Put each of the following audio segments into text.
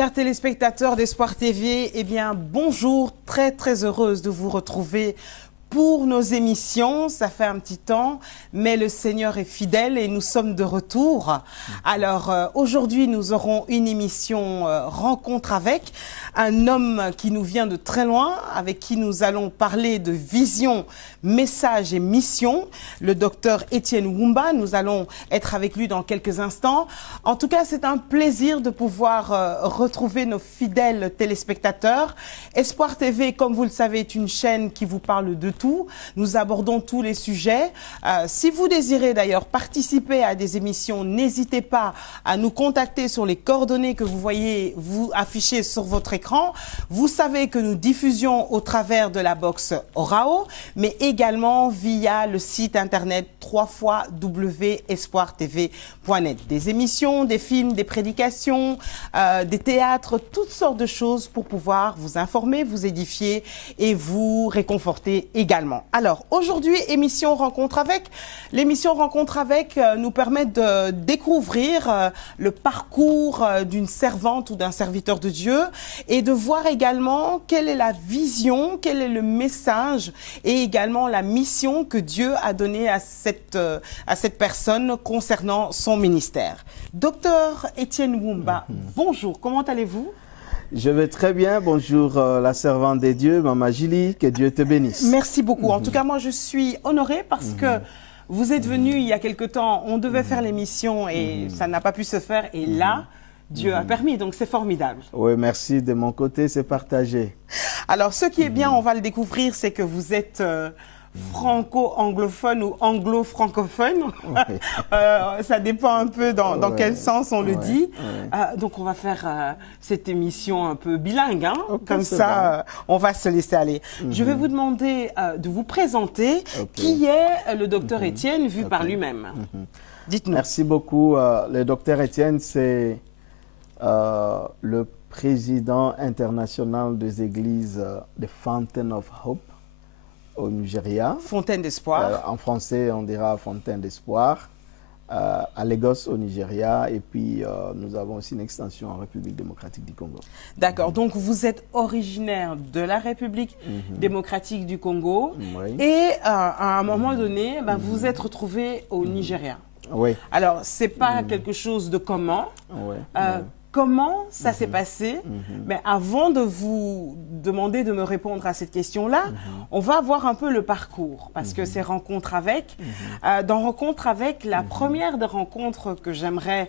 Chers téléspectateurs d'Espoir TV, eh bien bonjour, très heureuse de vous retrouver pour nos émissions. Ça fait un petit temps, mais le Seigneur est fidèle et nous sommes de retour. Alors aujourd'hui, nous aurons une émission rencontre avec un homme qui nous vient de très loin, avec qui nous allons parler de vision, message et mission, le docteur Etienne Wumba. Nous allons être avec lui dans quelques instants. En tout cas, c'est un plaisir de pouvoir retrouver nos fidèles téléspectateurs. Espoir TV, comme vous le savez, est une chaîne qui vous parle de tout. Nous abordons tous les sujets. Si vous désirez d'ailleurs participer à des émissions, n'hésitez pas à nous contacter sur les coordonnées que vous voyez vous afficher sur votre écran. Vous savez que nous diffusions au travers de la box Orao, mais également via le site internet www.espoirtv.net. Des émissions, des films, des prédications, des théâtres, toutes sortes de choses pour pouvoir vous informer, vous édifier et vous réconforter également. Alors aujourd'hui, émission Rencontre avec. L'émission Rencontre avec nous permet de découvrir le parcours d'une servante ou d'un serviteur de Dieu et de voir également quelle est la vision, quel est le message et également la mission que Dieu a donnée à cette personne concernant son ministère. Docteur Etienne Wumba, bonjour, comment allez-vous? Je vais très bien. Bonjour la servante des dieux, Maman Julie, que Dieu te bénisse. Merci beaucoup. En tout cas, moi, je suis honorée parce que vous êtes venu il y a quelque temps. On devait faire l'émission et ça n'a pas pu se faire. Et là, Dieu a permis, donc c'est formidable. Oui, merci. De mon côté, c'est partagé. Alors, ce qui est bien, on va le découvrir, c'est que vous êtes franco-anglophone ou anglo-francophone. Ça dépend un peu dans quel sens on le dit. Donc, on va faire cette émission un peu bilingue. Hein? Comme ça, on va se laisser aller. Je vais vous demander de vous présenter qui est le docteur Etienne vu par lui-même. Dites-nous. Merci beaucoup. Le docteur Etienne, c'est le président international des églises de Fountain of Hope au Nigeria. Fontaine d'espoir. En français, on dira Fontaine d'espoir. À Lagos, au Nigeria. Et puis, nous avons aussi une extension en République démocratique du Congo. D'accord. Donc, vous êtes originaire de la République démocratique du Congo. Et à un moment donné, vous vous êtes retrouvé au Nigeria. Oui. Alors, ce n'est pas quelque chose de commun. Comment ça s'est passé? Mais avant de vous demander de me répondre à cette question-là, on va voir un peu le parcours, parce que c'est Rencontre avec. Dans Rencontre avec, la première des rencontres que j'aimerais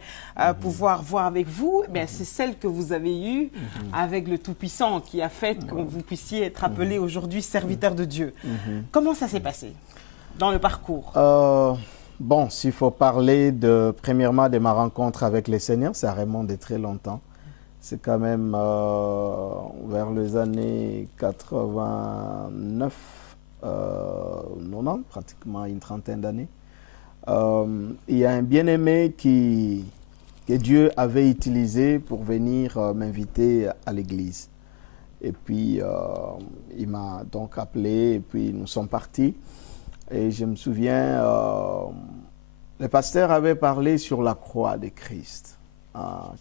pouvoir voir avec vous, c'est celle que vous avez eue avec le Tout-Puissant, qui a fait que vous puissiez être appelé aujourd'hui serviteur de Dieu. Comment ça s'est passé dans le parcours? Bon, s'il faut parler premièrement de ma rencontre avec le Seigneur, ça remonte de très longtemps. C'est quand même vers les années 89, 90, pratiquement une trentaine d'années. Il y a un bien-aimé que Dieu avait utilisé pour venir m'inviter à l'église. Et puis, il m'a donc appelé et puis nous sommes partis. Et je me souviens, le pasteur avait parlé sur la croix de Christ,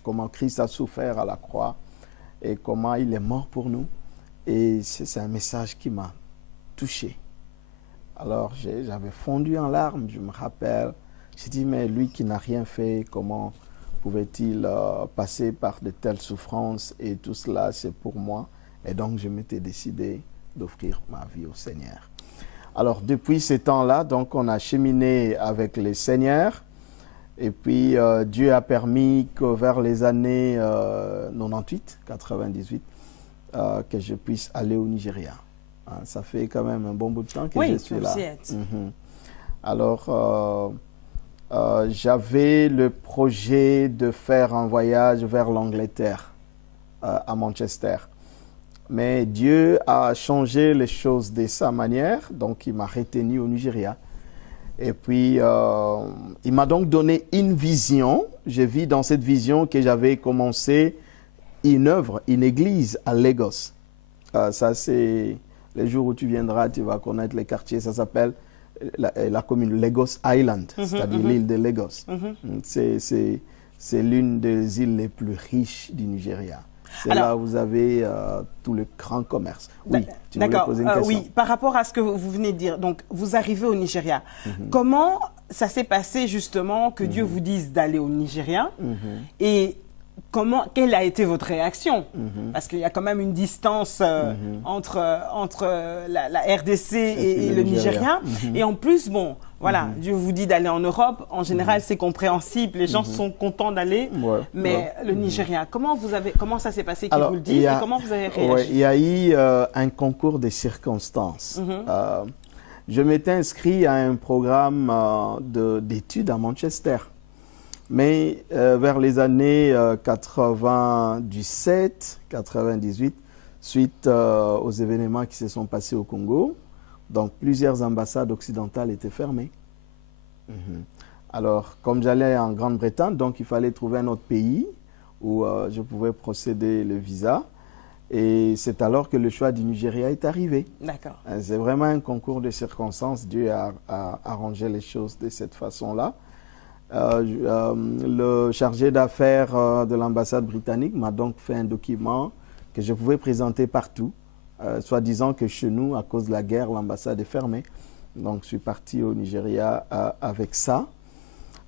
comment Christ a souffert à la croix et comment il est mort pour nous. Et c'est un message qui m'a touché. Alors j'avais fondu en larmes, je me rappelle. J'ai dit, mais lui qui n'a rien fait, comment pouvait-il passer par de telles souffrances? Et tout cela, c'est pour moi. Et donc je m'étais décidé d'offrir ma vie au Seigneur. Alors, depuis ce temps-là, donc, on a cheminé avec le Seigneur. Et puis, Dieu a permis que vers les années 98, 98, que je puisse aller au Nigeria. Ça fait quand même un bon bout de temps que je suis là. Alors, j'avais le projet de faire un voyage vers l'Angleterre, à Manchester. Mais Dieu a changé les choses de sa manière, donc il m'a retenu au Nigeria. Et puis, il m'a donc donné une vision. J'ai vu dans cette vision que j'avais commencé une œuvre, une église à Lagos. Ça, c'est le jour où tu viendras, tu vas connaître les quartiers. Ça s'appelle la commune Lagos Island, c'est-à-dire l'île de Lagos. C'est l'une des îles les plus riches du Nigeria. C'est là où vous avez tout le grand commerce. Oui, tu voulais poser une question. Oui, par rapport à ce que vous venez de dire, donc vous arrivez au Nigeria. Comment ça s'est passé justement que Dieu vous dise d'aller au Nigeria et quelle a été votre réaction? Parce qu'il y a quand même une distance entre la RDC et le Nigeria. Et en plus, bon, voilà, Dieu vous dit d'aller en Europe. En général, c'est compréhensible. Les gens sont contents d'aller. Mais le Nigeria, comment ça s'est passé qu'ils vous le disent et comment vous avez réagi? Il y a eu un concours de circonstances. Je m'étais inscrit à un programme d'études à Manchester. Mais vers les années 97, 98, suite aux événements qui se sont passés au Congo, donc plusieurs ambassades occidentales étaient fermées. Alors, comme j'allais en Grande-Bretagne, donc il fallait trouver un autre pays où je pouvais procéder le visa. Et c'est alors que le choix du Nigeria est arrivé. D'accord. C'est vraiment un concours de circonstances. Dieu a arrangé les choses de cette façon-là. Le chargé d'affaires de l'ambassade britannique m'a donc fait un document que je pouvais présenter partout, soit disant que chez nous, à cause de la guerre, l'ambassade est fermée. Donc, je suis parti au Nigeria avec ça.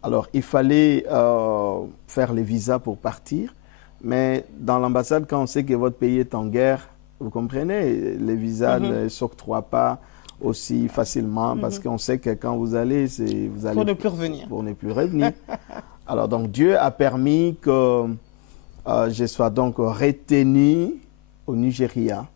Alors, il fallait faire les visas pour partir, mais dans l'ambassade, quand on sait que votre pays est en guerre, vous comprenez, les visas ne s'octroient pas aussi facilement parce qu'on sait que quand vous allez, vous allez... Pour ne plus revenir. Pour ne plus revenir. Alors, donc, Dieu a permis que je sois donc retenu au Nigeria.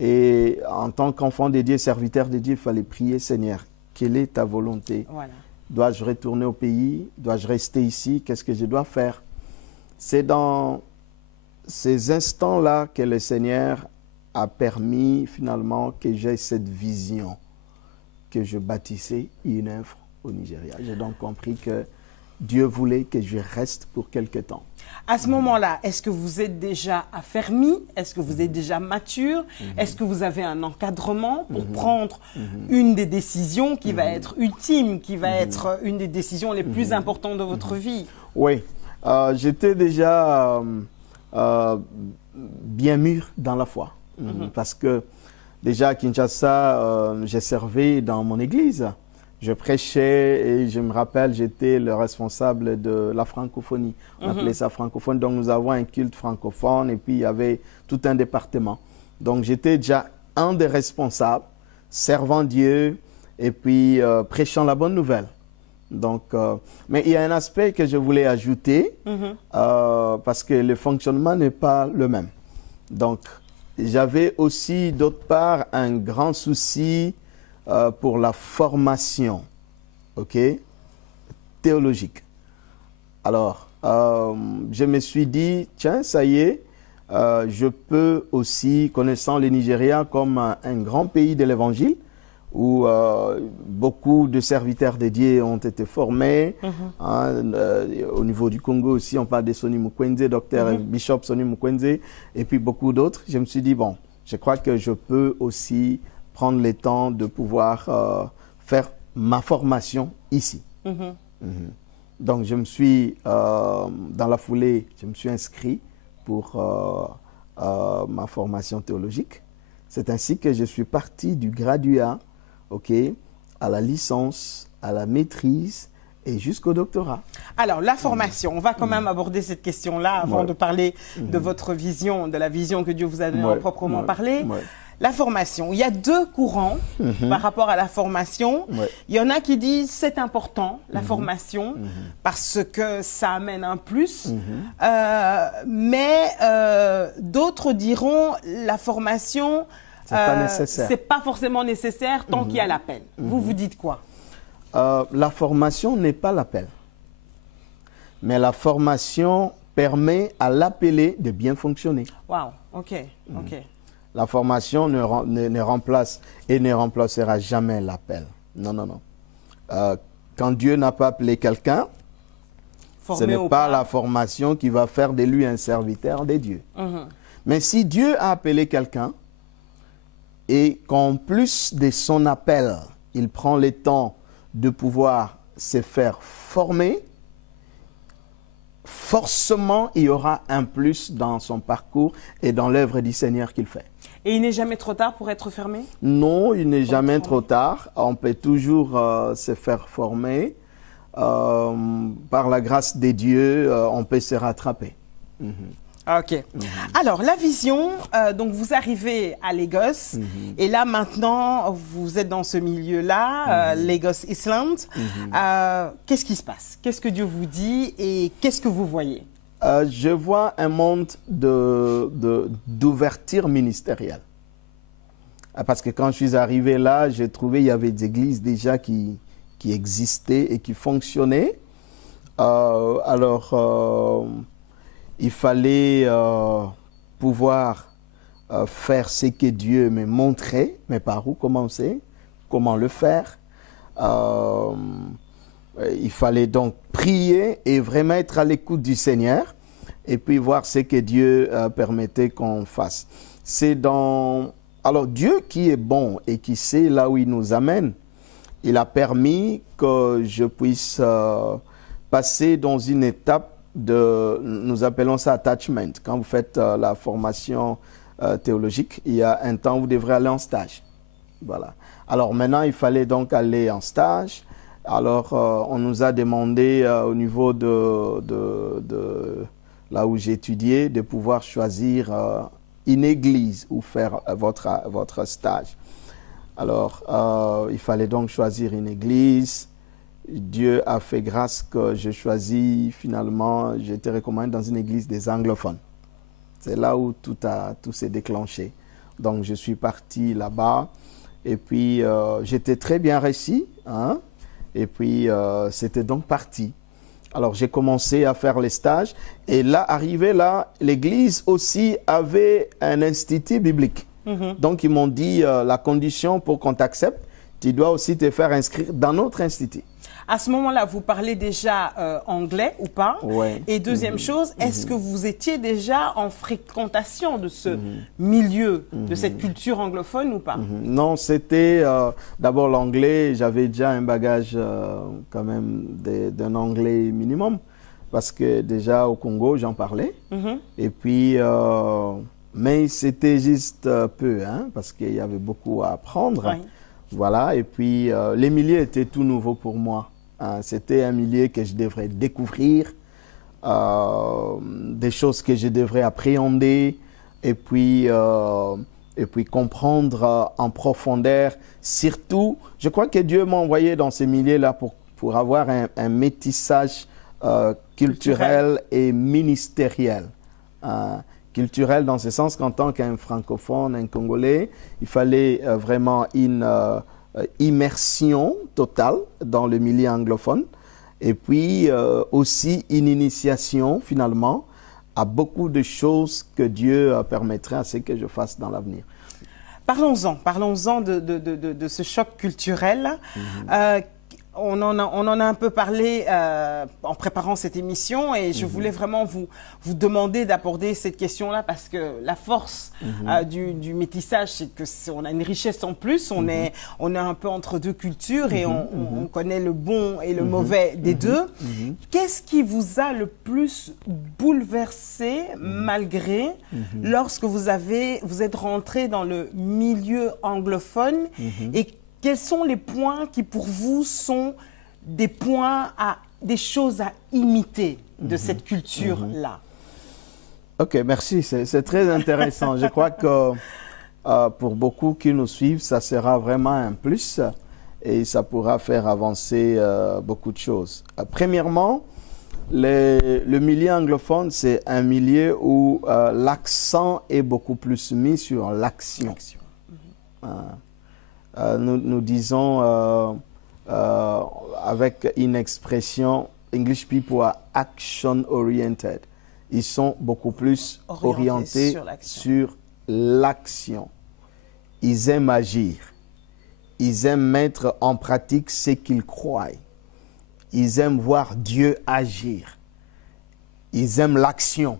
Et en tant qu'enfant de Dieu, serviteur de Dieu, il fallait prier, Seigneur, quelle est ta volonté? Voilà. Dois-je retourner au pays? Dois-je rester ici? Qu'est-ce que je dois faire? C'est dans ces instants-là que le Seigneur a permis finalement que j'ai cette vision que je bâtissais une œuvre au Nigeria. J'ai donc compris que Dieu voulait que je reste pour quelque temps. À ce moment-là, est-ce que vous êtes déjà affermi? Est-ce que vous êtes déjà mature? Est-ce que vous avez un encadrement pour prendre une des décisions qui va être ultime, qui va être une des décisions les plus importantes de votre vie? Oui, j'étais déjà bien mûr dans la foi. Parce que déjà à Kinshasa, j'ai servi dans mon église. Je prêchais et je me rappelle, j'étais le responsable de la francophonie. On appelait ça francophone. Donc nous avons un culte francophone et puis il y avait tout un département. Donc j'étais déjà un des responsables, servant Dieu et puis prêchant la bonne nouvelle. Donc, mais il y a un aspect que je voulais ajouter parce que le fonctionnement n'est pas le même. Donc, j'avais aussi d'autre part un grand souci pour la formation, théologique. Alors, je me suis dit, tiens, ça y est, je peux aussi, connaissant le Nigeria comme un grand pays de l'Évangile, où beaucoup de serviteurs dédiés ont été formés. Au niveau du Congo aussi, on parle de Sonny Mukwenze, docteur Bishop Sonny Mukwenze, et puis beaucoup d'autres. Je me suis dit, bon, je crois que je peux aussi prendre le temps de pouvoir faire ma formation ici. Donc, je me suis, dans la foulée, je me suis inscrit pour ma formation théologique. C'est ainsi que je suis parti du graduat, à la licence, à la maîtrise et jusqu'au doctorat. Alors, la formation, on va quand même aborder cette question-là avant de parler de votre vision, de la vision que Dieu vous a donnée proprement parlé. La formation, il y a deux courants par rapport à la formation. Il y en a qui disent c'est important, la formation, parce que ça amène un plus. Mais d'autres diront la formation, c'est pas forcément nécessaire tant qu'il y a l'appel. Vous vous dites quoi? La formation n'est pas l'appel. Mais la formation permet à l'appelé de bien fonctionner. Waouh, ok. La formation ne remplace et ne remplacera jamais l'appel. Non, non, non. Quand Dieu n'a pas appelé quelqu'un, ce n'est pas la formation qui va faire de lui un serviteur de Dieu. Mais si Dieu a appelé quelqu'un et qu'en plus de son appel, il prend le temps de pouvoir se faire former, forcément, il y aura un plus dans son parcours et dans l'œuvre du Seigneur qu'il fait. Et il n'est jamais trop tard pour être fermé? Non, il n'est jamais trop tard. On peut toujours se faire former. Par la grâce de Dieu, on peut se rattraper. Ok. Alors, la vision, donc vous arrivez à Lagos, et là maintenant, vous êtes dans ce milieu-là, Lagos Island. Qu'est-ce qui se passe? Qu'est-ce que Dieu vous dit et qu'est-ce que vous voyez? Je vois un monde d'ouverture ministérielle. Parce que quand je suis arrivé là, j'ai trouvé qu'il y avait des églises déjà qui existaient et qui fonctionnaient. Il fallait pouvoir faire ce que Dieu me montrait, mais par où commencer, comment le faire. Il fallait donc prier et vraiment être à l'écoute du Seigneur et puis voir ce que Dieu permettait qu'on fasse. Alors Dieu qui est bon et qui sait là où il nous amène, il a permis que je puisse passer dans une étape nous appelons ça attachment. Quand vous faites la formation théologique, il y a un temps où vous devrez aller en stage. Voilà. Alors maintenant, il fallait donc aller en stage. Alors, on nous a demandé au niveau de là où j'étudiais de pouvoir choisir une église où faire votre stage. Alors, il fallait donc choisir une église. Dieu a fait grâce que je choisis finalement, j'ai été recommandé dans une église des anglophones. C'est là où tout s'est déclenché. Donc, je suis parti là-bas et puis j'étais très bien reçu. Hein? Et puis, c'était donc parti. Alors, j'ai commencé à faire les stages. Et là, arrivé là, l'église aussi avait un institut biblique. Donc, ils m'ont dit, la condition pour qu'on t'accepte, tu dois aussi te faire inscrire dans notre institut. À ce moment-là, vous parlez déjà anglais ou pas? Ouais. Et deuxième chose, est-ce que vous étiez déjà en fréquentation de ce milieu, de cette culture anglophone ou pas? Non, c'était d'abord l'anglais. J'avais déjà un bagage quand même d'un anglais minimum parce que déjà au Congo, j'en parlais. Et puis, mais c'était juste peu, hein, parce qu'il y avait beaucoup à apprendre. Oui. Voilà, et puis les milieux étaient tout nouveaux pour moi. C'était un milieu que je devrais découvrir, des choses que je devrais appréhender et puis comprendre en profondeur. Surtout, je crois que Dieu m'a envoyé dans ces milieux-là pour avoir un métissage culturel et ministériel. Culturel dans ce sens qu'en tant qu'un francophone, un Congolais, il fallait vraiment une immersion totale dans le milieu anglophone et puis aussi une initiation finalement à beaucoup de choses que Dieu permettrait à ce que je fasse dans l'avenir. Parlons-en de ce choc culturel. On en a un peu parlé en préparant cette émission et je voulais vraiment vous demander d'aborder cette question-là parce que la force du métissage, c'est qu'on a une richesse en plus, on est un peu entre deux cultures et on connaît le bon et le mauvais des deux. Qu'est-ce qui vous a le plus bouleversé malgré lorsque vous êtes rentré dans le milieu anglophone et quels sont les points qui, pour vous, sont des choses à imiter de cette culture-là? Ok, merci. C'est très intéressant. Je crois que pour beaucoup qui nous suivent, ça sera vraiment un plus et ça pourra faire avancer beaucoup de choses. Premièrement, le milieu anglophone, c'est un milieu où l'accent est beaucoup plus mis sur l'action. Nous disons avec une expression, English people are action oriented. Ils sont beaucoup plus orientés sur l'action. Ils aiment agir. Ils aiment mettre en pratique ce qu'ils croient. Ils aiment voir Dieu agir. Ils aiment l'action.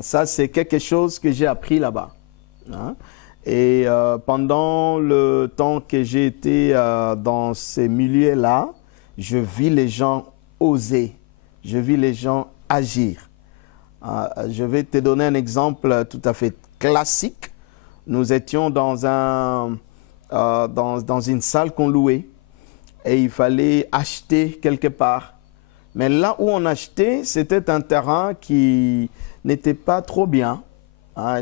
Ça, c'est quelque chose que j'ai appris là-bas. Et pendant le temps que j'ai été dans ces milieux-là, je vis les gens oser. Je vis les gens agir. Je vais te donner un exemple tout à fait classique. Nous étions dans une salle qu'on louait et il fallait acheter quelque part. Mais là où on achetait, c'était un terrain qui n'était pas trop bien.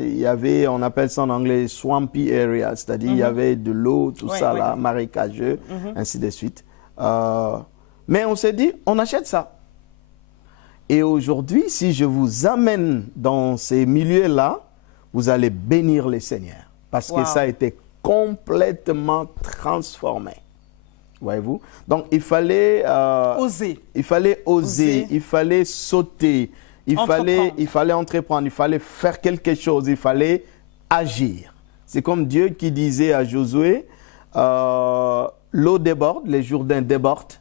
Il y avait, on appelle ça en anglais, swampy area, c'est-à-dire il y avait de l'eau, tout ça là, marécageux, ainsi de suite. Mais on s'est dit, on achète ça. Et aujourd'hui, si je vous amène dans ces milieux-là, vous allez bénir le Seigneur. Parce que ça a été complètement transformé. Voyez-vous? Donc, il fallait oser. Il fallait oser. Il fallait sauter. Il fallait entreprendre. Il fallait faire quelque chose. Il fallait agir. C'est comme Dieu qui disait à Josué, l'eau déborde, les Jourdains débordent.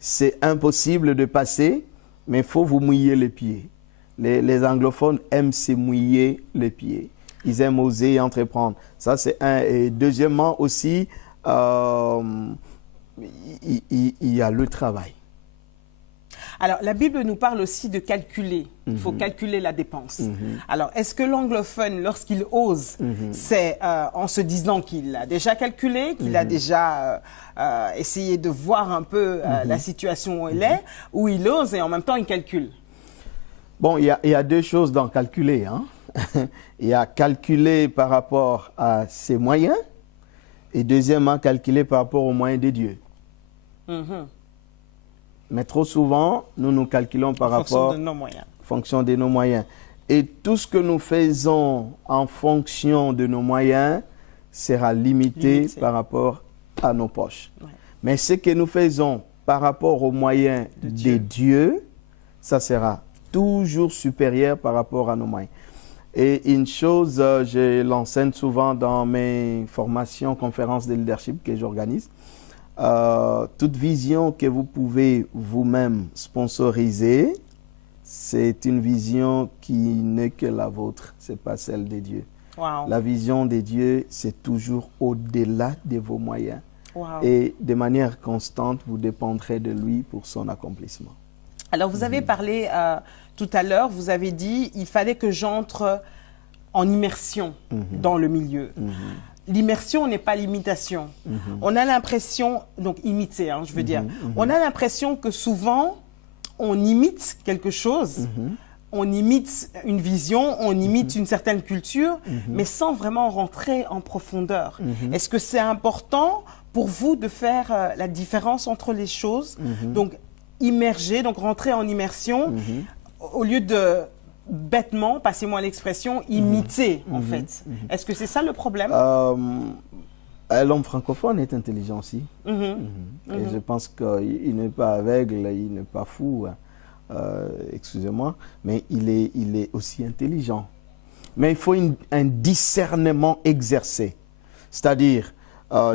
C'est impossible de passer, mais il faut vous mouiller les pieds. Les anglophones aiment se mouiller les pieds. Ils aiment oser entreprendre. Ça, c'est un. Et deuxièmement aussi, il y a le travail. Alors, la Bible nous parle aussi de calculer. Il faut calculer la dépense. Alors, est-ce que l'anglophone, lorsqu'il ose, c'est en se disant qu'il a déjà calculé, qu'il a déjà essayé de voir un peu la situation où elle est, ou il ose et en même temps il calcule? Bon, il y a deux choses dans calculer. Hein? Il y a calculer par rapport à ses moyens et deuxièmement, calculer par rapport aux moyens de Dieu. Mais trop souvent, nous calculons par rapport en fonction de nos moyens. Et tout ce que nous faisons en fonction de nos moyens sera limité. Par rapport à nos poches. Mais ce que nous faisons par rapport aux moyens de Dieu, ça sera toujours supérieur par rapport à nos moyens. Et une chose, je l'enseigne souvent dans mes formations, conférences de leadership que j'organise. Toute vision que vous pouvez vous-même sponsoriser, c'est une vision qui n'est que la vôtre, ce n'est pas celle de Dieu. La vision de Dieu, c'est toujours au-delà de vos moyens. Et de manière constante, vous dépendrez de lui pour son accomplissement. Alors, vous avez parlé tout à l'heure, vous avez dit il fallait que j'entre en immersion dans le milieu. L'immersion n'est pas l'imitation. On a l'impression, donc imiter, hein, je veux dire, on a l'impression que souvent, on imite quelque chose, on imite une vision, on imite une certaine culture, mais sans vraiment rentrer en profondeur. Est-ce que c'est important pour vous de faire la différence entre les choses? Donc, immerger, donc rentrer en immersion, au lieu de bêtement, passez-moi l'expression, imiter, en fait. Est-ce que c'est ça le problème? L'homme francophone est intelligent aussi. Et je pense qu'il n'est pas aveugle, il n'est pas fou, excusez-moi, mais il est aussi intelligent. Mais il faut un discernement exercé. C'est-à-dire,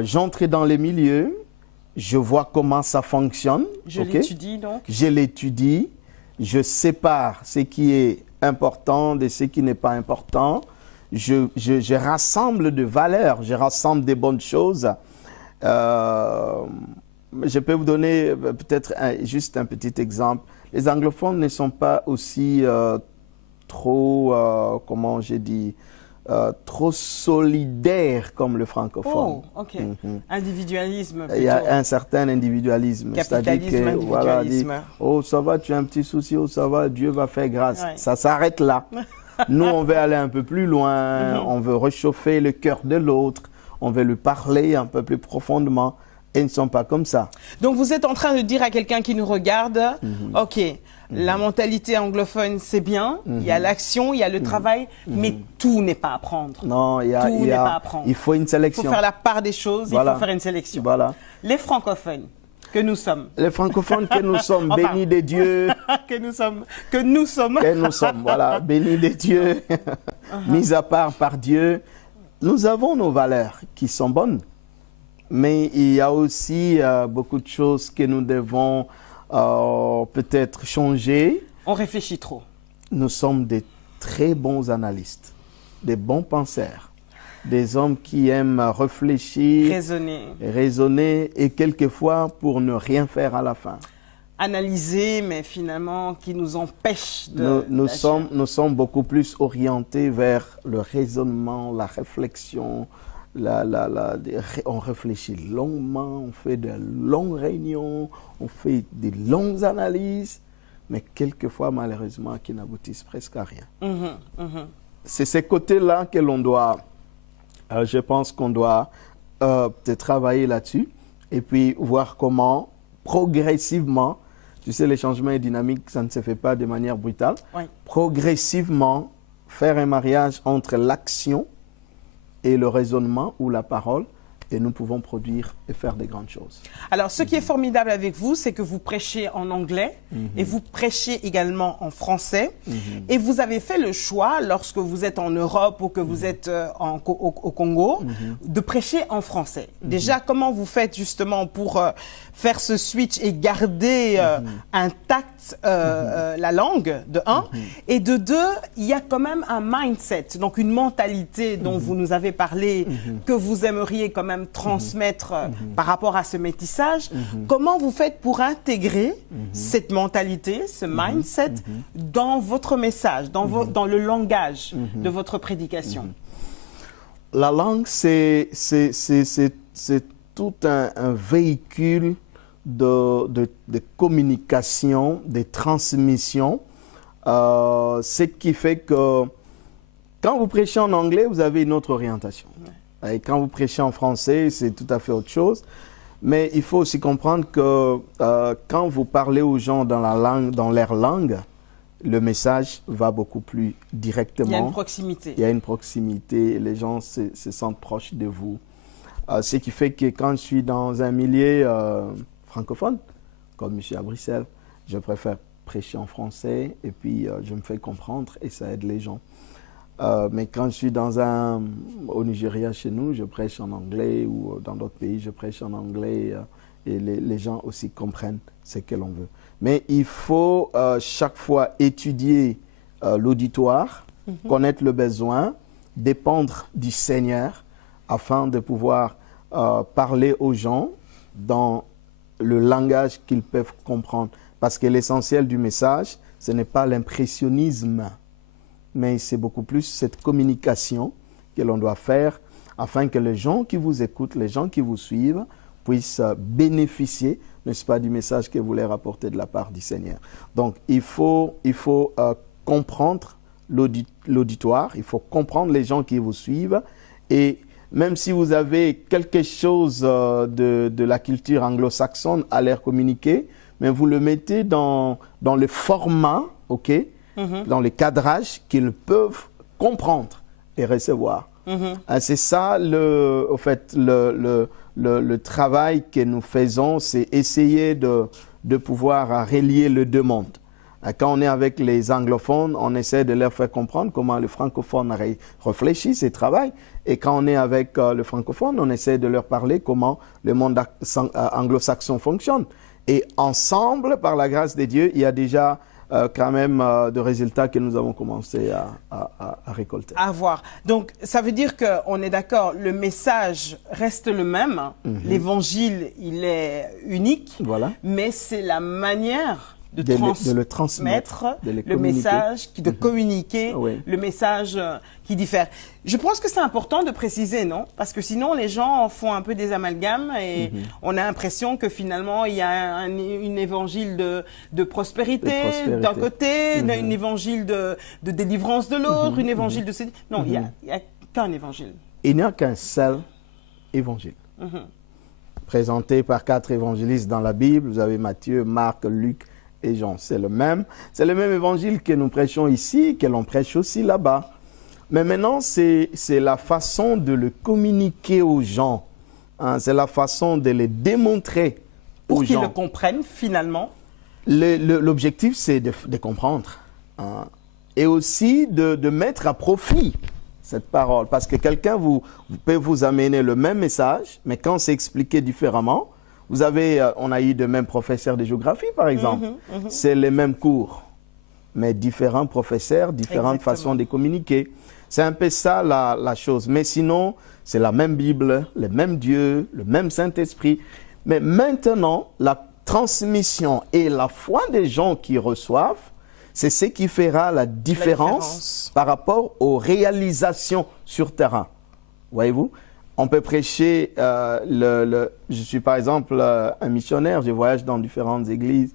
j'entre dans les milieux, je vois comment ça fonctionne. Je l'étudie donc. Je l'étudie, je sépare ce qui est important de ce qui n'est pas important. Je rassemble de valeurs, je rassemble des bonnes choses. Je peux vous donner peut-être juste un petit exemple. Les anglophones ne sont pas aussi trop, comment j'ai dit, trop solidaires comme le francophone. Oh, ok. Individualisme plutôt. Il y a un certain individualisme. Capitalisme, individualisme. Voilà, oh, ça va, tu as un petit souci, oh, ça va, Dieu va faire grâce. Ça s'arrête là. Nous, on veut aller un peu plus loin, on veut réchauffer le cœur de l'autre, on veut lui parler un peu plus profondément. Et ils ne sont pas comme ça. Donc, vous êtes en train de dire à quelqu'un qui nous regarde, OK, la mentalité anglophone, c'est bien, il y a l'action, il y a le travail, mais tout n'est pas à prendre. Non, il faut une sélection. Il faut faire la part des choses, il faut faire une sélection. Voilà. Les francophones que nous sommes. Les francophones que nous sommes, enfin, bénis de Dieu. Que nous sommes, voilà, bénis de Dieu, mis à part par Dieu. Nous avons nos valeurs qui sont bonnes. Mais il y a aussi beaucoup de choses que nous devons peut-être changer. On réfléchit trop. Nous sommes des très bons analystes, des bons penseurs, des hommes qui aiment réfléchir, raisonner et quelquefois pour ne rien faire à la fin. analyser, mais finalement qui nous empêche de... Nous sommes beaucoup plus orientés vers le raisonnement, la réflexion. On réfléchit longuement, on fait de longues réunions, on fait des longues analyses, mais quelquefois, malheureusement, qui n'aboutissent presque à rien. C'est ces côtés-là que l'on doit, je pense qu'on doit peut-être travailler là-dessus et puis voir comment, progressivement, tu sais, les changements dynamiques, ça ne se fait pas de manière brutale, progressivement faire un mariage entre l'action et le raisonnement ou la parole, et nous pouvons produire et faire des grandes choses. Alors, ce qui est formidable avec vous, c'est que vous prêchez en anglais et vous prêchez également en français. Et vous avez fait le choix, lorsque vous êtes en Europe ou que vous êtes au Congo, de prêcher en français. Déjà, comment vous faites justement pour faire ce switch et garder intacte la langue, de un. Et de deux, il y a quand même un mindset, donc une mentalité dont vous nous avez parlé, que vous aimeriez quand même transmettre par rapport à ce métissage. Comment vous faites pour intégrer cette mentalité, ce mindset dans votre message, dans le langage de votre prédication? La langue, c'est tout un véhicule de communication, de transmission, ce qui fait que quand vous prêchez en anglais, vous avez une autre orientation. Et quand vous prêchez en français, c'est tout à fait autre chose. Mais il faut aussi comprendre que quand vous parlez aux gens dans leur langue, le message va beaucoup plus directement. Il y a une proximité. Il y a une proximité, les gens se sentent proches de vous. Ce qui fait que quand je suis dans un milieu francophone, comme je suis à Bruxelles, je préfère prêcher en français et puis je me fais comprendre et ça aide les gens. Mais quand je suis au Nigeria chez nous, je prêche en anglais ou dans d'autres pays, je prêche en anglais et les gens aussi comprennent ce que l'on veut. Mais il faut chaque fois étudier l'auditoire, connaître le besoin, dépendre du Seigneur afin de pouvoir parler aux gens dans le langage qu'ils peuvent comprendre. Parce que l'essentiel du message, ce n'est pas l'impressionnisme, mais c'est beaucoup plus cette communication que l'on doit faire afin que les gens qui vous écoutent, les gens qui vous suivent, puissent bénéficier, n'est-ce pas, du message que vous leur apportez de la part du Seigneur. Donc, il faut comprendre l'auditoire, il faut comprendre les gens qui vous suivent et même si vous avez quelque chose de la culture anglo-saxonne à leur communiquer, mais vous le mettez dans le format, ok, dans le cadrage qu'ils peuvent comprendre et recevoir. C'est ça, le travail que nous faisons, c'est essayer de pouvoir relier les deux mondes. Quand on est avec les anglophones, on essaie de leur faire comprendre comment le francophone réfléchit et travaille. Et quand on est avec le francophone, on essaie de leur parler comment le monde anglo-saxon fonctionne. Et ensemble, par la grâce de Dieu, il y a déjà quand même de résultats que nous avons commencé à récolter. À voir. Donc, ça veut dire qu'on est d'accord, le message reste le même, l'évangile, il est unique, voilà. Mais c'est la manière de le transmettre, le message, de communiquer le message qui diffère. Je pense que c'est important de préciser, non? Parce que sinon, les gens font un peu des amalgames et on a l'impression que finalement, il y a un évangile de prospérité d'un côté, un évangile de délivrance de l'autre, un évangile de... Non, il n'y a qu'un évangile. Il n'y a qu'un seul évangile. Présenté par 4 évangélistes dans la Bible, vous avez Matthieu, Marc, Luc et Jean. C'est le même évangile que nous prêchons ici, que l'on prêche aussi là-bas. Mais maintenant, c'est la façon de le communiquer aux gens. Hein, c'est la façon de le démontrer aux gens. Pour qu'ils le comprennent finalement. L'objectif, c'est de comprendre. Hein, et aussi de mettre à profit cette parole. Parce que quelqu'un peut vous amener le même message, mais quand c'est expliqué différemment, on a eu de mêmes professeurs de géographie, par exemple. C'est les mêmes cours, mais différents professeurs, différentes façons de communiquer. C'est un peu ça la chose. Mais sinon, c'est la même Bible, le même Dieu, le même Saint-Esprit. Mais maintenant, transmission et la foi des gens qui reçoivent, c'est ce qui fera la différence par rapport aux réalisations sur terrain. Voyez-vous? On peut prêcher, je suis par exemple un missionnaire, je voyage dans différentes églises.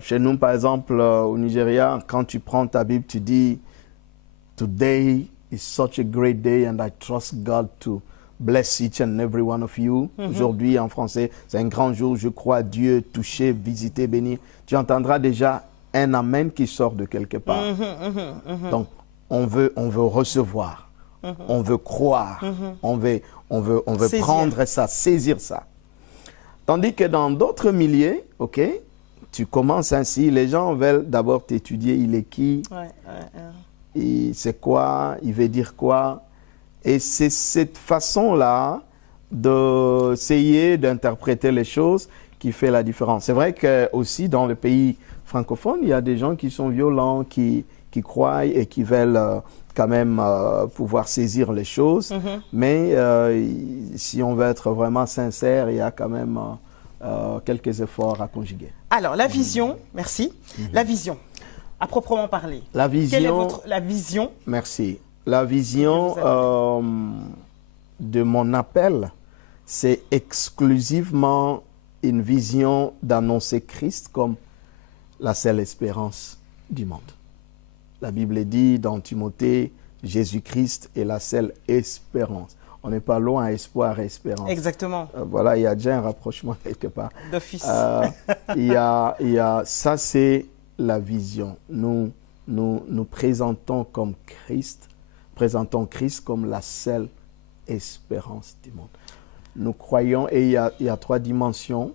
Chez nous, par exemple, au Nigeria, quand tu prends ta Bible, tu dis « Today is such a great day and I trust God to bless each and every one of you. Aujourd'hui, en français, c'est un grand jour, je crois à Dieu, toucher, visiter, bénir. Tu entendras déjà un amen qui sort de quelque part. Donc, on veut recevoir, on veut croire, on veut prendre ça, saisir ça. Tandis que dans d'autres milieux, ok, tu commences ainsi, les gens veulent d'abord t'étudier, il est qui, c'est quoi, il veut dire quoi. Et c'est cette façon-là d'essayer d'interpréter les choses qui fait la différence. C'est vrai que aussi dans le pays francophone, il y a des gens qui sont violents, qui croient et qui veulent quand même pouvoir saisir les choses. Mais si on veut être vraiment sincère, il y a quand même quelques efforts à conjuguer. Alors, la vision, merci. La vision, à proprement parler. La vision. Quelle est la vision? Merci. La vision de mon appel, c'est exclusivement une vision d'annoncer Christ comme la seule espérance du monde. La Bible dit dans Timothée, Jésus-Christ est la seule espérance. On n'est pas loin, espoir et espérance. Exactement. Voilà, il y a déjà un rapprochement quelque part. D'office. Ça, c'est la vision. Nous présentons Christ comme la seule espérance du monde. Nous croyons, et il y a trois dimensions.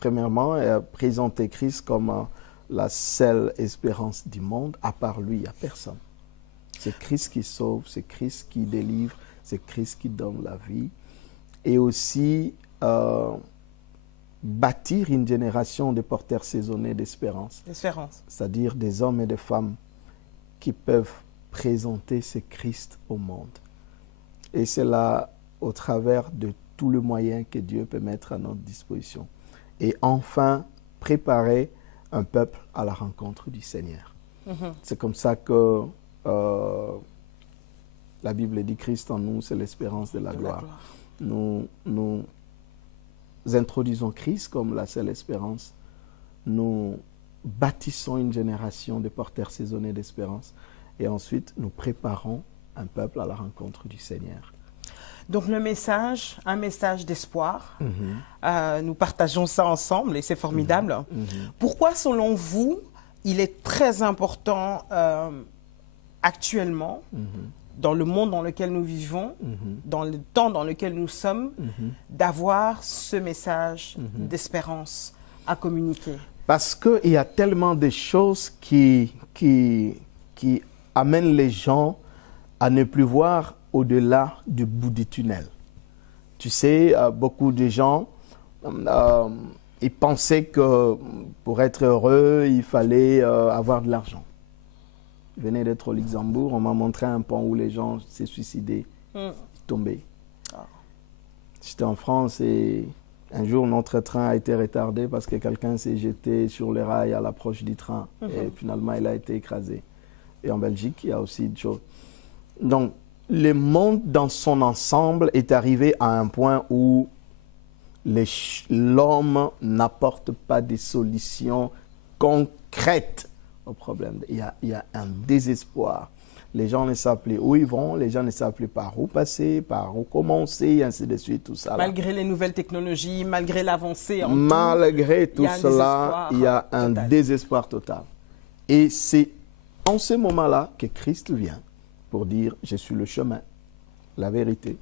Premièrement, présenter Christ comme la seule espérance du monde. À part lui, il n'y a personne. C'est Christ qui sauve, c'est Christ qui délivre, c'est Christ qui donne la vie. Et aussi, bâtir une génération de porteurs saisonnés d'espérance. C'est-à-dire des hommes et des femmes qui peuvent présenter ce Christ au monde. Et c'est là, au travers de tous les moyens que Dieu peut mettre à notre disposition. Et enfin, préparer un peuple à la rencontre du Seigneur. C'est comme ça que la Bible dit Christ en nous, c'est l'espérance de la gloire. Nous introduisons Christ comme la seule espérance. Nous bâtissons une génération de porteurs saisonnés d'espérance. Et ensuite, nous préparons un peuple à la rencontre du Seigneur. Donc le message, un message d'espoir, nous partageons ça ensemble et c'est formidable. Pourquoi, selon vous, il est très important actuellement, dans le monde dans lequel nous vivons, dans le temps dans lequel nous sommes, d'avoir ce message d'espérance à communiquer? Parce qu'il y a tellement de choses qui amènent les gens à ne plus voir au-delà du bout du tunnel. Tu sais, beaucoup de gens, ils pensaient que pour être heureux, il fallait avoir de l'argent. Je venais d'être au Luxembourg, on m'a montré un pont où les gens s'est suicidés, tombés. J'étais en France et un jour, notre train a été retardé parce que quelqu'un s'est jeté sur les rails à l'approche du train. Et finalement, il a été écrasé. Et en Belgique, il y a aussi des choses. Donc, le monde dans son ensemble est arrivé à un point où l'homme n'apporte pas des solutions concrètes au problème. Il y a un désespoir. Les gens ne savent plus où ils vont, les gens ne savent plus par où passer, par où commencer, et ainsi de suite, tout ça. Malgré les nouvelles technologies, malgré l'avancée en malgré tout cela, il y a un désespoir total. Et c'est en ce moment-là que Christ vient pour dire « Je suis le chemin, la vérité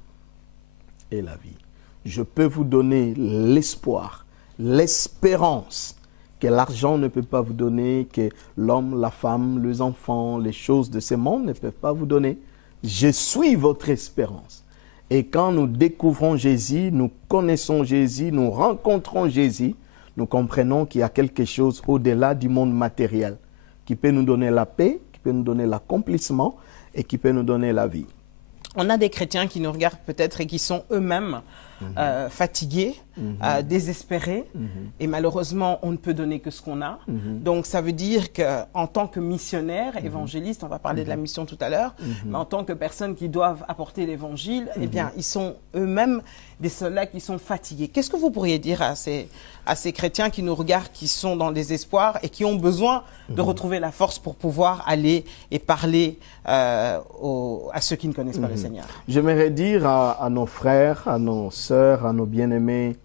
et la vie. Je peux vous donner l'espoir, l'espérance que l'argent ne peut pas vous donner, que l'homme, la femme, les enfants, les choses de ce monde ne peuvent pas vous donner. Je suis votre espérance. » Et quand nous découvrons Jésus, nous connaissons Jésus, nous rencontrons Jésus, nous comprenons qu'il y a quelque chose au-delà du monde matériel qui peut nous donner la paix, qui peut nous donner l'accomplissement et qui peut nous donner la vie. On a des chrétiens qui nous regardent peut-être et qui sont eux-mêmes fatigués, désespérés, et malheureusement, on ne peut donner que ce qu'on a. Donc, ça veut dire qu'en tant que missionnaire, évangéliste, on va parler de la mission tout à l'heure, mais en tant que personnes qui doivent apporter l'évangile, eh bien, ils sont eux-mêmes des soldats qui sont fatigués. Qu'est-ce que vous pourriez dire à ces chrétiens qui nous regardent, qui sont dans le désespoir et qui ont besoin de retrouver la force pour pouvoir aller et parler à ceux qui ne connaissent pas le Seigneur? J'aimerais dire à nos frères, à nos sœurs, à nos bien-aimés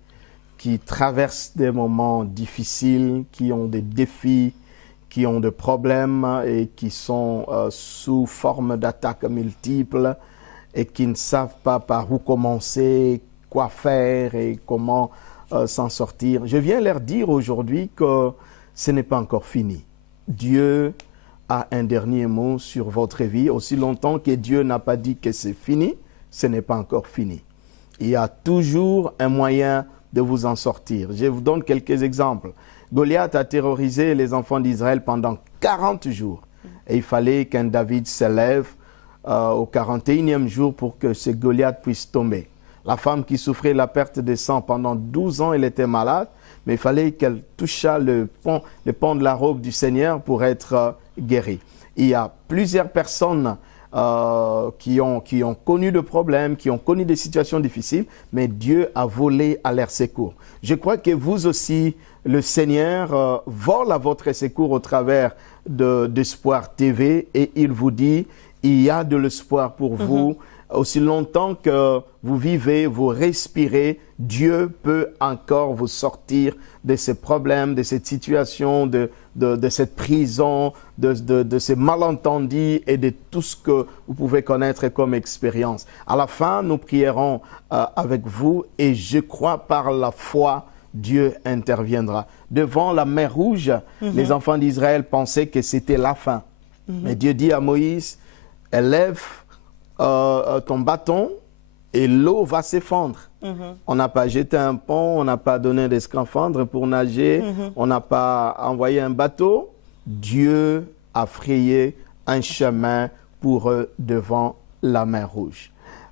qui traversent des moments difficiles, qui ont des défis, qui ont des problèmes et qui sont sous forme d'attaques multiples et qui ne savent pas par où commencer, quoi faire et comment s'en sortir. Je viens leur dire aujourd'hui que ce n'est pas encore fini. Dieu a un dernier mot sur votre vie. Aussi longtemps que Dieu n'a pas dit que c'est fini, ce n'est pas encore fini. Il y a toujours un moyen de vous en sortir. Je vous donne quelques exemples. Goliath a terrorisé les enfants d'Israël pendant 40 jours. Et il fallait qu'un David s'élève au 41e jour pour que ce Goliath puisse tomber. La femme qui souffrait la perte de sang pendant 12 ans, elle était malade, mais il fallait qu'elle touchât le pont de la robe du Seigneur pour être guérie. Il y a plusieurs personnes qui ont connu de problèmes, qui ont connu des situations difficiles, mais Dieu a volé à leur secours. Je crois que vous aussi, le Seigneur vole à votre secours au travers d'Espoir TV et il vous dit, il y a de l'espoir pour vous. Aussi longtemps que vous vivez, vous respirez, Dieu peut encore vous sortir de ces problèmes, de cette situation, de cette prison, de ces malentendus et de tout ce que vous pouvez connaître comme expérience. À la fin, nous prierons avec vous et je crois par la foi, Dieu interviendra. Devant la mer Rouge, les enfants d'Israël pensaient que c'était la fin. Mais Dieu dit à Moïse, élève ton bâton et l'eau va s'effondre. On n'a pas jeté un pont, on n'a pas donné des scaphandres pour nager, on n'a pas envoyé un bateau. Dieu a frayé un chemin pour eux devant la mer Rouge.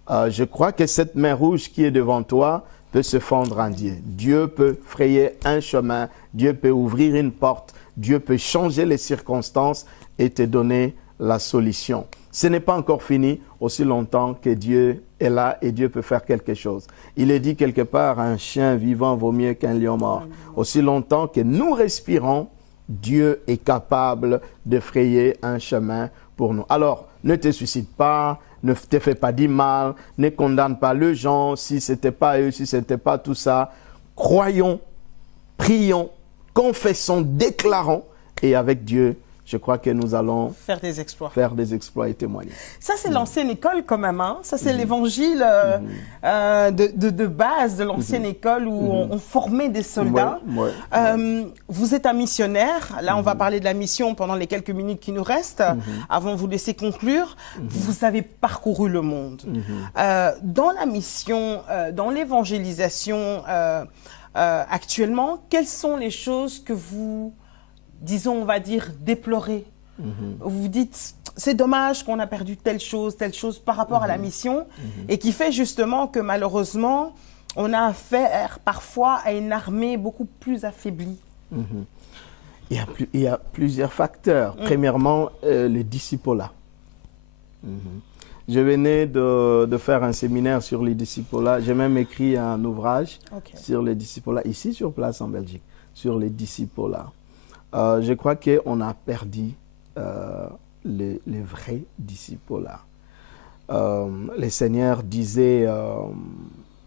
Je crois que cette mer Rouge qui est devant toi peut se fondre en Dieu. Dieu peut frayer un chemin, Dieu peut ouvrir une porte, Dieu peut changer les circonstances et te donner la solution. Ce n'est pas encore fini aussi longtemps que Dieu est là et Dieu peut faire quelque chose. Il est dit quelque part, un chien vivant vaut mieux qu'un lion mort. Aussi longtemps que nous respirons, Dieu est capable de frayer un chemin pour nous. Alors, ne te suicide pas, ne te fais pas du mal, ne condamne pas les gens si ce n'était pas eux, si ce n'était pas tout ça. Croyons, prions, confessons, déclarons et avec Dieu, je crois que nous allons faire des exploits et témoigner. Ça, c'est l'ancienne école quand même. Hein? Ça, c'est l'évangile de base de l'ancienne école où on formait des soldats. Vous êtes un missionnaire. Là, on va parler de la mission pendant les quelques minutes qui nous restent. Avant de vous laisser conclure, vous avez parcouru le monde. Dans la mission, dans l'évangélisation actuellement, quelles sont les choses que vous... disons, on va dire, déplorer. Vous dites, c'est dommage qu'on a perdu telle chose par rapport à la mission, et qui fait justement que malheureusement, on a affaire parfois à une armée beaucoup plus affaiblie. Il y a plusieurs facteurs. Premièrement, le discipolat. Je venais de faire un séminaire sur les discipolats. J'ai même écrit un ouvrage sur les discipolats, ici sur place en Belgique, sur les discipolats. Je crois qu'on a perdu les vrais disciples. Le Seigneur disait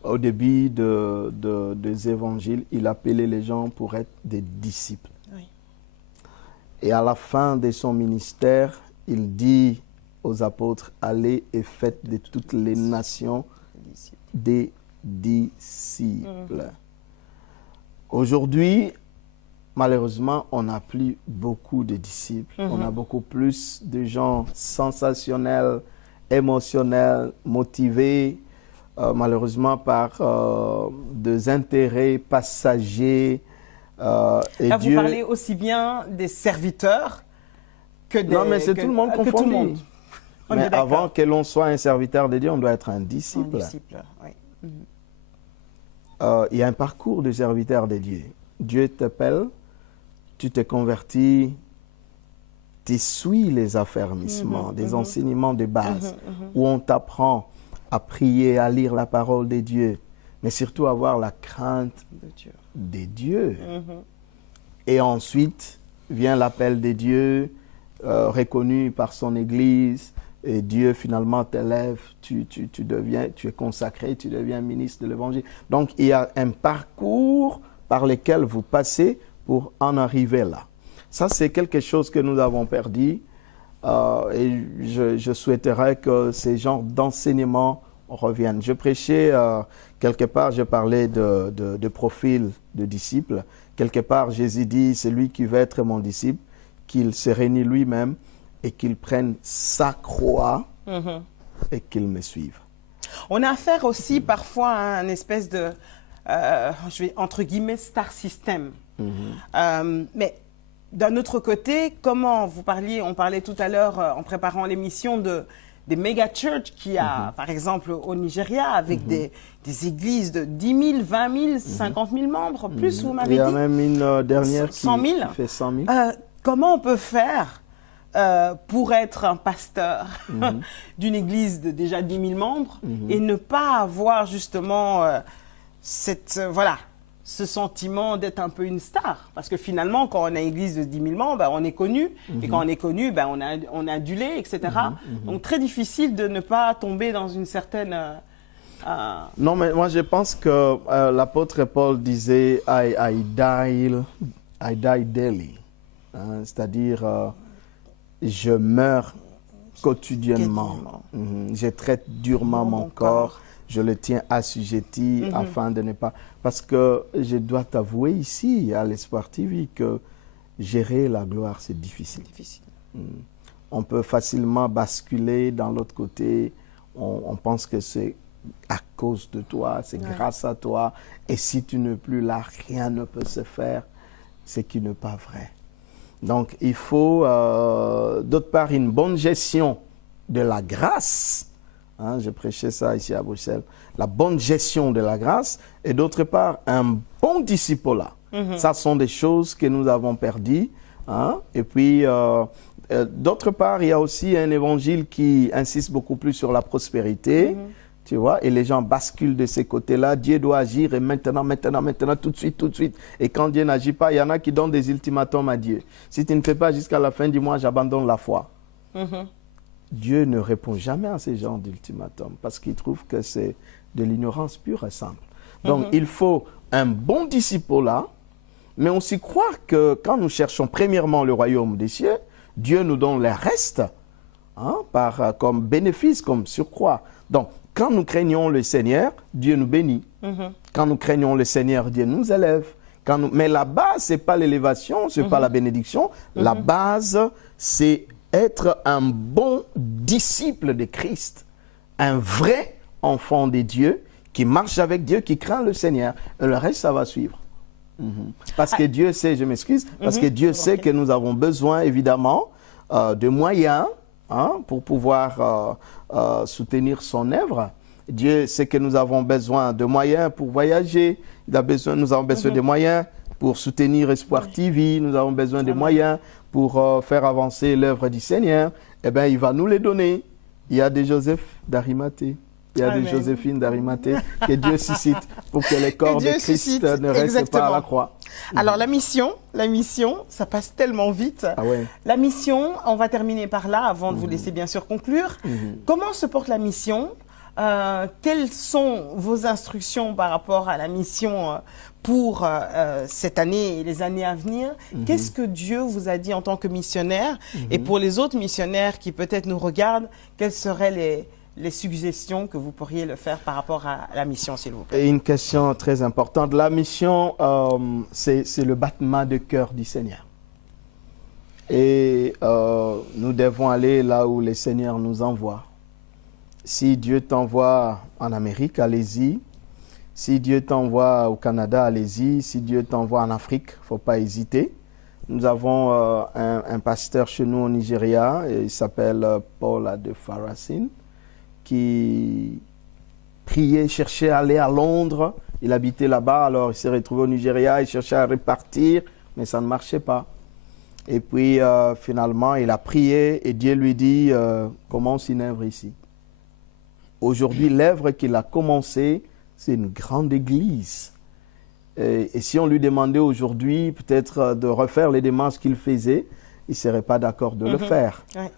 au début des évangiles, il appelait les gens pour être des disciples. Oui. Et à la fin de son ministère, il dit aux apôtres, allez et faites de toutes les nations des disciples. Aujourd'hui, malheureusement, on n'a plus beaucoup de disciples. On a beaucoup plus de gens sensationnels, émotionnels, motivés, malheureusement par des intérêts passagers. Et là, vous parlez aussi bien des serviteurs que des... Non, mais c'est tout le monde confondu. Mais avant que l'on soit un serviteur de Dieu, on doit être un disciple. Un disciple, oui. il y a un parcours de serviteur de Dieu. Dieu t'appelle, tu te convertis, tu suis les affermissements, des enseignements de base, où on t'apprend à prier, à lire la parole de Dieu, mais surtout avoir la crainte de Dieu. Et ensuite vient l'appel de Dieu, reconnu par son Église, et Dieu finalement t'élève, tu es consacré, tu deviens ministre de l'Évangile. Donc il y a un parcours par lequel vous passez pour en arriver là. Ça, c'est quelque chose que nous avons perdu, et je souhaiterais que ces genres d'enseignements reviennent. Je prêchais, quelque part, je parlais de profil de disciple. Quelque part, Jésus dit, celui qui veut être mon disciple, qu'il se réunit lui-même et qu'il prenne sa croix et qu'il me suive. On a affaire aussi parfois à un espèce de, je vais entre guillemets, star system. Mais d'un autre côté, comment on parlait tout à l'heure en préparant l'émission des méga church qu'il y a, par exemple, au Nigeria, avec des églises de 10 000, 20 000, 50 000 membres, plus, vous m'avez dit. Il y a même une dernière 100 000. qui fait 100 000. Comment on peut faire pour être un pasteur d'une église de déjà 10 000 membres et ne pas avoir justement ce sentiment d'être un peu une star? Parce que finalement, quand on a une église de 10 000 membres, on est connu. Et quand on est connu, on est adulé, etc. Donc, très difficile de ne pas tomber dans une certaine... Non, mais moi, je pense que l'apôtre Paul disait « I die daily hein, ». C'est-à-dire, je meurs quotidiennement. Je traite durement mon corps. Je le tiens assujetti afin de ne pas... Parce que je dois t'avouer ici, à l'Espoir TV, que gérer la gloire, c'est difficile. On peut facilement basculer dans l'autre côté. On pense que c'est à cause de toi, c'est grâce à toi. Et si tu n'es plus là, rien ne peut se faire. Ce qui n'est pas vrai. Donc, il faut, d'autre part, une bonne gestion de la grâce. Hein, j'ai prêché ça ici à Bruxelles. La bonne gestion de la grâce et d'autre part, un bon disciple-là. Ça sont des choses que nous avons perdues. Hein, et puis, d'autre part, il y a aussi un évangile qui insiste beaucoup plus sur la prospérité. Tu vois, et les gens basculent de ces côtés-là. Dieu doit agir et maintenant, tout de suite. Et quand Dieu n'agit pas, il y en a qui donnent des ultimatums à Dieu. Si tu ne fais pas jusqu'à la fin du mois, j'abandonne la foi. Dieu ne répond jamais à ces genres d'ultimatums parce qu'il trouve que c'est de l'ignorance pure et simple. Donc, il faut un bon disciple là, mais aussi croire que quand nous cherchons premièrement le royaume des cieux, Dieu nous donne le reste hein, comme bénéfice, comme surcroît. Donc, quand nous craignons le Seigneur, Dieu nous bénit. Quand nous craignons le Seigneur, Dieu nous élève. Mais la base, ce n'est pas l'élévation, ce n'est pas la bénédiction. La base, c'est être un bon disciple de Christ, un vrai enfant de Dieu qui marche avec Dieu, qui craint le Seigneur. Et le reste, ça va suivre. Parce que Dieu sait, je m'excuse, parce que Dieu sait que nous avons besoin, évidemment, de moyens hein, pour pouvoir soutenir son œuvre. Dieu sait que nous avons besoin de moyens pour voyager. Nous avons besoin de moyens pour soutenir Espoir TV. Nous avons besoin de moyens pour faire avancer l'œuvre du Seigneur. Eh bien, il va nous les donner. Il y a des Joseph d'Arimathée. Il y a des Joséphine d'Arimathée que Dieu suscite pour que les corps de Christ ne restent pas à la croix. Alors, la mission, ça passe tellement vite. La mission, on va terminer par là avant de vous laisser bien sûr conclure. Comment se porte la mission? Quelles sont vos instructions par rapport à la mission pour cette année et les années à venir? Qu'est-ce que Dieu vous a dit en tant que missionnaire? Et pour les autres missionnaires qui peut-être nous regardent, quelles seraient les suggestions que vous pourriez le faire par rapport à la mission, s'il vous plaît? Et une question très importante. La mission, c'est le battement de cœur du Seigneur. Et nous devons aller là où le Seigneur nous envoie. Si Dieu t'envoie en Amérique, allez-y. Si Dieu t'envoie au Canada, allez-y. Si Dieu t'envoie en Afrique, il ne faut pas hésiter. Nous avons un pasteur chez nous au Nigeria, il s'appelle Paul Adefarasin, qui priait, cherchait à aller à Londres. Il habitait là-bas, alors il s'est retrouvé au Nigeria, il cherchait à repartir, mais ça ne marchait pas. Et puis finalement, il a prié et Dieu lui dit commence une œuvre ici. Aujourd'hui, l'œuvre qu'il a commencée, c'est une grande église. Et si on lui demandait aujourd'hui peut-être de refaire les démarches qu'il faisait, il ne serait pas d'accord de le faire. Ouais.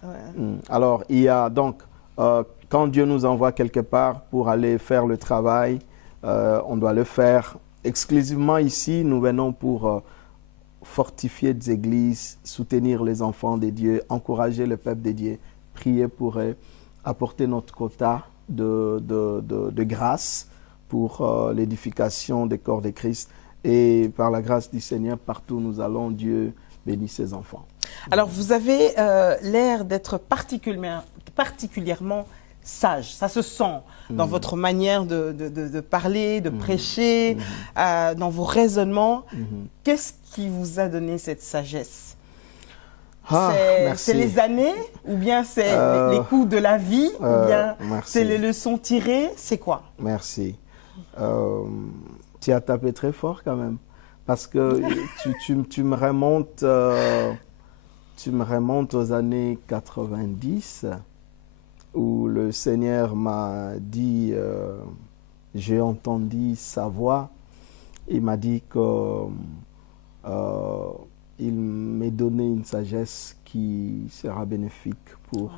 Alors, il y a donc, quand Dieu nous envoie quelque part pour aller faire le travail, on doit le faire exclusivement ici. Nous venons pour fortifier des églises, soutenir les enfants de Dieu, encourager le peuple de Dieu, prier pour eux, apporter notre quota de grâce pour l'édification des corps de Christ. Et par la grâce du Seigneur, partout où nous allons, Dieu bénit ses enfants. Alors, vous avez l'air d'être particulièrement sage. Ça se sent dans votre manière de parler, de prêcher, dans vos raisonnements. Qu'est-ce qui vous a donné cette sagesse? C'est les années, ou bien c'est les coups de la vie, ou bien c'est les leçons tirées? C'est quoi? Merci. Tu as tapé très fort quand même, parce que tu me remontes aux années 90, où le Seigneur m'a dit, j'ai entendu sa voix, il m'a dit qu'il m'ait donné une sagesse qui sera bénéfique pour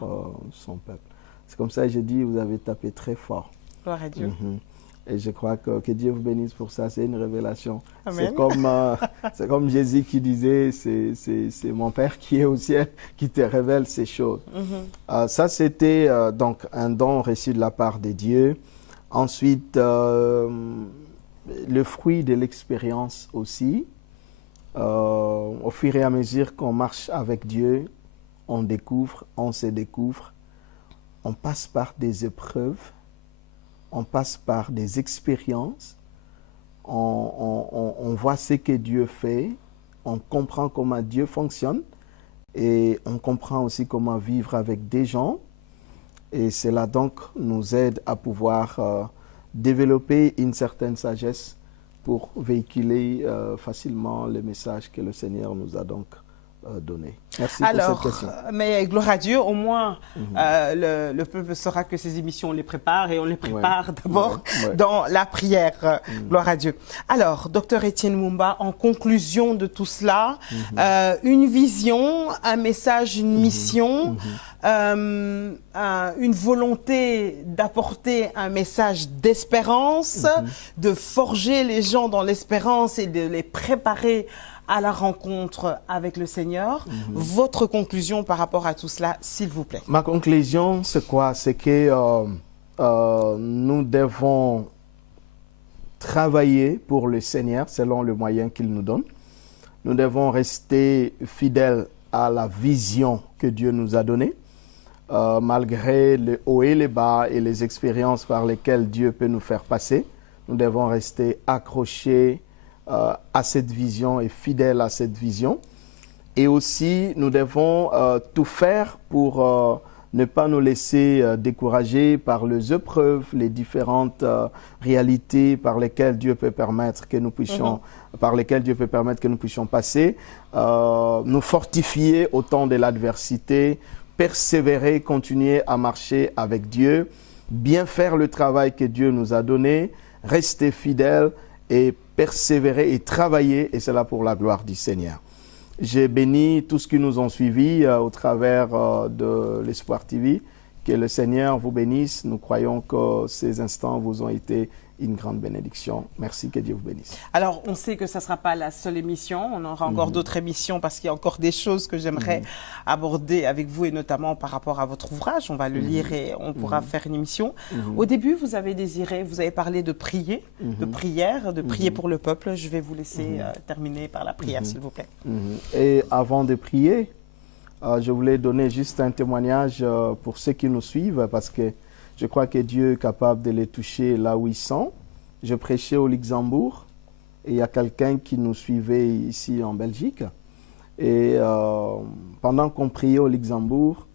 son peuple. C'est comme ça que j'ai dit, vous avez tapé très fort. Gloire à Dieu. Et je crois que Dieu vous bénisse pour ça, c'est une révélation. Amen. C'est comme Jésus qui disait, c'est mon Père qui est au ciel qui te révèle ces choses. Ça, c'était donc un don reçu de la part de Dieu. Ensuite, le fruit de l'expérience aussi. Au fur et à mesure qu'on marche avec Dieu, on découvre, on se découvre, on passe par des épreuves, on passe par des expériences, on voit ce que Dieu fait, on comprend comment Dieu fonctionne et on comprend aussi comment vivre avec des gens. Et cela donc nous aide à pouvoir développer une certaine sagesse pour véhiculer facilement le message que le Seigneur nous a donc donné. Merci pour cette question. Mais gloire à Dieu, au moins le peuple saura que ces émissions, on les prépare et on les prépare d'abord dans la prière. Gloire à Dieu. Alors, docteur Etienne Mumba, en conclusion de tout cela, une vision, un message, une mission, une volonté d'apporter un message d'espérance, de forger les gens dans l'espérance et de les préparer à la rencontre avec le Seigneur. Votre conclusion par rapport à tout cela, s'il vous plaît. Ma conclusion, c'est quoi? C'est que nous devons travailler pour le Seigneur selon le moyen qu'il nous donne. Nous devons rester fidèles à la vision que Dieu nous a donnée, malgré les hauts et les bas et les expériences par lesquelles Dieu peut nous faire passer. Nous devons rester accrochés à cette vision et fidèles à cette vision. Et aussi, nous devons tout faire pour ne pas nous laisser décourager par les épreuves, les différentes réalités par lesquelles Dieu peut permettre que nous puissions, passer, nous fortifier au temps de l'adversité, persévérer, continuer à marcher avec Dieu, bien faire le travail que Dieu nous a donné, rester fidèles et persévérer et travailler, et c'est là pour la gloire du Seigneur. J'ai béni tous ceux qui nous ont suivis au travers de l'Espoir TV. Que le Seigneur vous bénisse. Nous croyons que ces instants vous ont été une grande bénédiction. Merci, que Dieu vous bénisse. Alors, on sait que ça ne sera pas la seule émission. On aura encore d'autres émissions parce qu'il y a encore des choses que j'aimerais aborder avec vous et notamment par rapport à votre ouvrage. On va le lire et on pourra faire une émission. Au début, vous avez parlé de prier, de prière, de prier pour le peuple. Je vais vous laisser terminer par la prière, s'il vous plaît. Et avant de prier, je voulais donner juste un témoignage pour ceux qui nous suivent parce que je crois que Dieu est capable de les toucher là où ils sont. Je prêchais au Luxembourg et il y a quelqu'un qui nous suivait ici en Belgique. Et pendant qu'on priait au Luxembourg,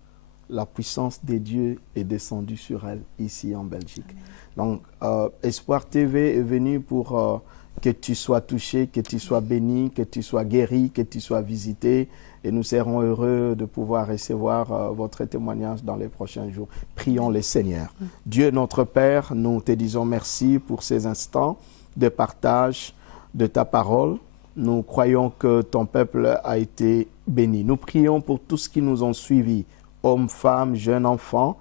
la puissance de Dieu est descendue sur elle ici en Belgique. Donc, Espoir TV est venu pour que tu sois touché, que tu sois béni, que tu sois guéri, que tu sois visité. Et nous serons heureux de pouvoir recevoir votre témoignage dans les prochains jours. Prions le Seigneur. Dieu notre Père, nous te disons merci pour ces instants de partage de ta parole. Nous croyons que ton peuple a été béni. Nous prions pour tous ceux qui nous ont suivis, hommes, femmes, jeunes enfants,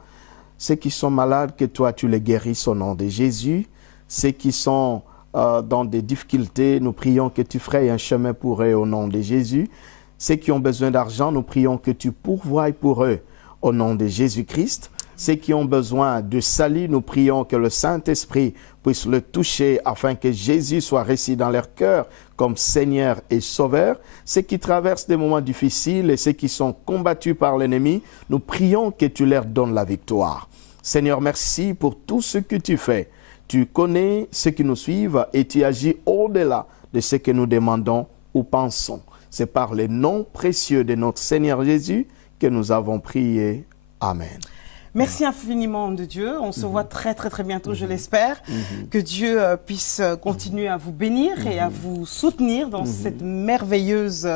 ceux qui sont malades, que toi tu les guérisses au nom de Jésus. Ceux qui sont dans des difficultés, nous prions que tu frayes un chemin pour eux au nom de Jésus. Ceux qui ont besoin d'argent, nous prions que tu pourvoies pour eux au nom de Jésus-Christ. Ceux qui ont besoin de salut, nous prions que le Saint-Esprit puisse le toucher afin que Jésus soit reçu dans leur cœur comme Seigneur et Sauveur. Ceux qui traversent des moments difficiles et ceux qui sont combattus par l'ennemi, nous prions que tu leur donnes la victoire. Seigneur, merci pour tout ce que tu fais. Tu connais ceux qui nous suivent et tu agis au-delà de ce que nous demandons ou pensons. C'est par le nom précieux de notre Seigneur Jésus que nous avons prié. Amen. Merci infiniment de Dieu. On se voit très bientôt, je l'espère. Que Dieu puisse continuer à vous bénir et à vous soutenir dans cette merveilleuse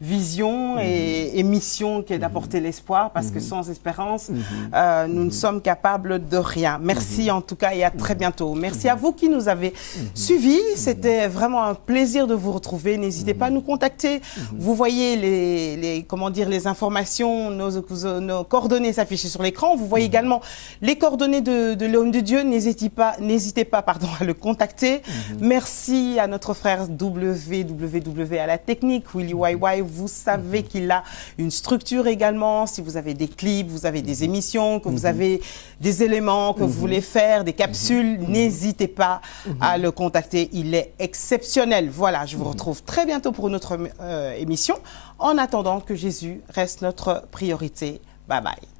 vision et mission qui est d'apporter l'espoir, parce que sans espérance, nous ne sommes capables de rien. Merci en tout cas et à très bientôt. Merci à vous qui nous avez suivis. C'était vraiment un plaisir de vous retrouver. N'hésitez pas à nous contacter. Vous voyez les informations, nos coordonnées s'afficher sur l'écran. Vous voyez également les coordonnées de l'homme de Dieu. N'hésitez pas à le contacter. Merci à notre frère WWW à la technique, Willy YY. Vous savez qu'il a une structure également. Si vous avez des clips, vous avez des émissions, que vous avez des éléments que vous voulez faire, des capsules, n'hésitez pas à le contacter. Il est exceptionnel. Voilà, je vous retrouve très bientôt pour une autre émission. En attendant que Jésus reste notre priorité. Bye bye.